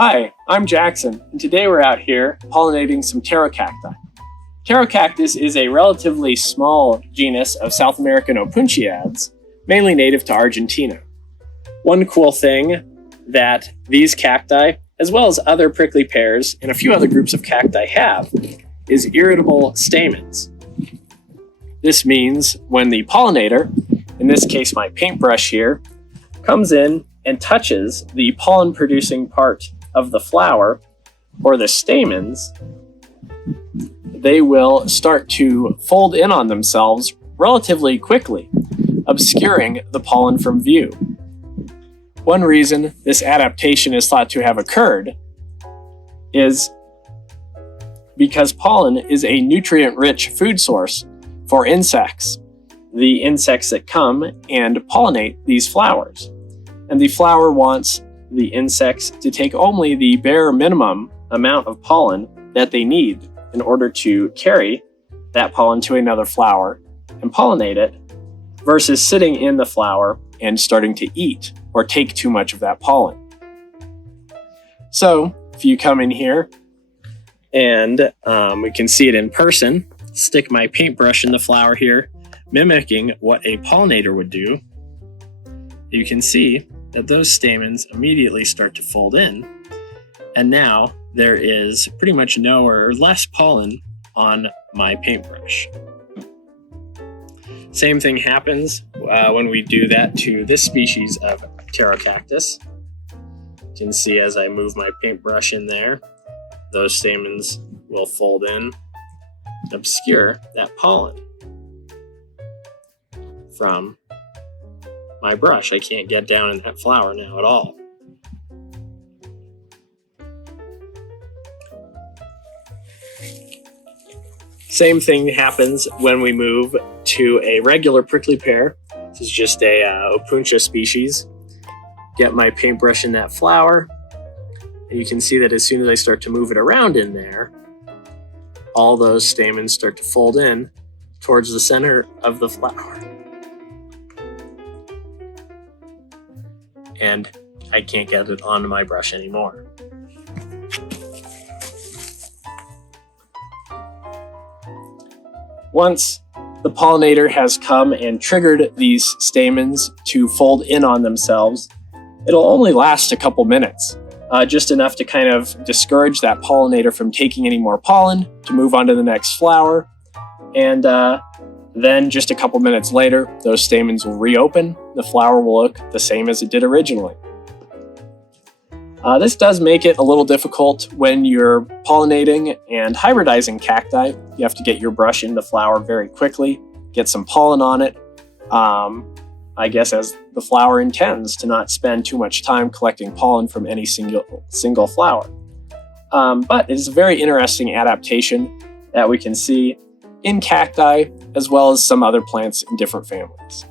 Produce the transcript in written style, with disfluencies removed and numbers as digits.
Hi, I'm Jackson, and today we're out here pollinating some pterocacti. Pterocactus is a relatively small genus of South American Opuntioids, mainly native to Argentina. One cool thing that these cacti, as well as other prickly pears and a few other groups of cacti have, is irritable stamens. This means when the pollinator, in this case my paintbrush here, comes in and touches the pollen-producing part of the flower or the stamens, they will start to fold in on themselves relatively quickly, obscuring the pollen from view. One reason this adaptation is thought to have occurred is because pollen is a nutrient-rich food source for insects, the insects that come and pollinate these flowers. And the flower wants the insects to take only the bare minimum amount of pollen that they need in order to carry that pollen to another flower and pollinate it, versus sitting in the flower and starting to eat or take too much of that pollen. So if you come in here and we can see it in person, stick my paintbrush in the flower here, mimicking what a pollinator would do, you can see that those stamens immediately start to fold in, and now there is pretty much no or less pollen on my paintbrush. Same thing happens when we do that to this species of pterocactus. You can see as I move my paintbrush in there, those stamens will fold in, obscure that pollen from my brush. I can't get down in that flower now at all. Same thing happens when we move to a regular prickly pear. This is just a Opuntia species. Get my paintbrush in that flower, and you can see that as soon as I start to move it around in there, all those stamens start to fold in towards the center of the flower. And I can't get it onto my brush anymore. Once the pollinator has come and triggered these stamens to fold in on themselves, it'll only last a couple minutes, just enough to kind of discourage that pollinator from taking any more pollen to move on to the next flower. And then just a couple minutes later, those stamens will reopen. The flower will look the same as it did originally. This does make it a little difficult when you're pollinating and hybridizing cacti. You have to get your brush in the flower very quickly, get some pollen on it, I guess as the flower intends to not spend too much time collecting pollen from any single flower. But it is a very interesting adaptation that we can see in cacti, as well as some other plants in different families.